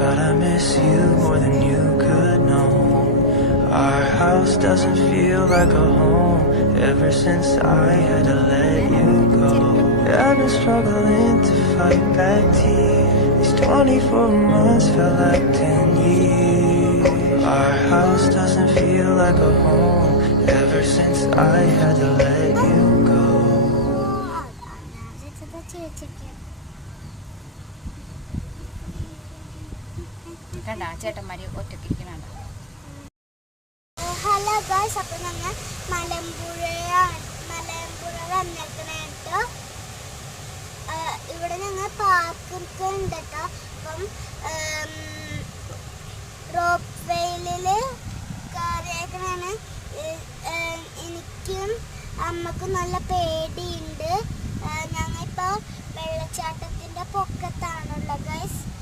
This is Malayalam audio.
God, I miss you more than you could know. Our house doesn't feel like a home ever since I had to let you go. I've been struggling to fight back tears. These 24 months felt like 10 years. Our house doesn't feel like a home ever since I had to let you go. ചേട്ടന്മാര് ഒറ്റക്കിരിക്കണ. ഹലോ ഗൈസ്, അപ്പൊ ഞങ്ങൾ മലമ്പുഴ വന്നിരിക്കണ കേട്ടോ. ഇവിടെ ഞങ്ങൾ പാർക്ക് ഉണ്ട് കേട്ടോ.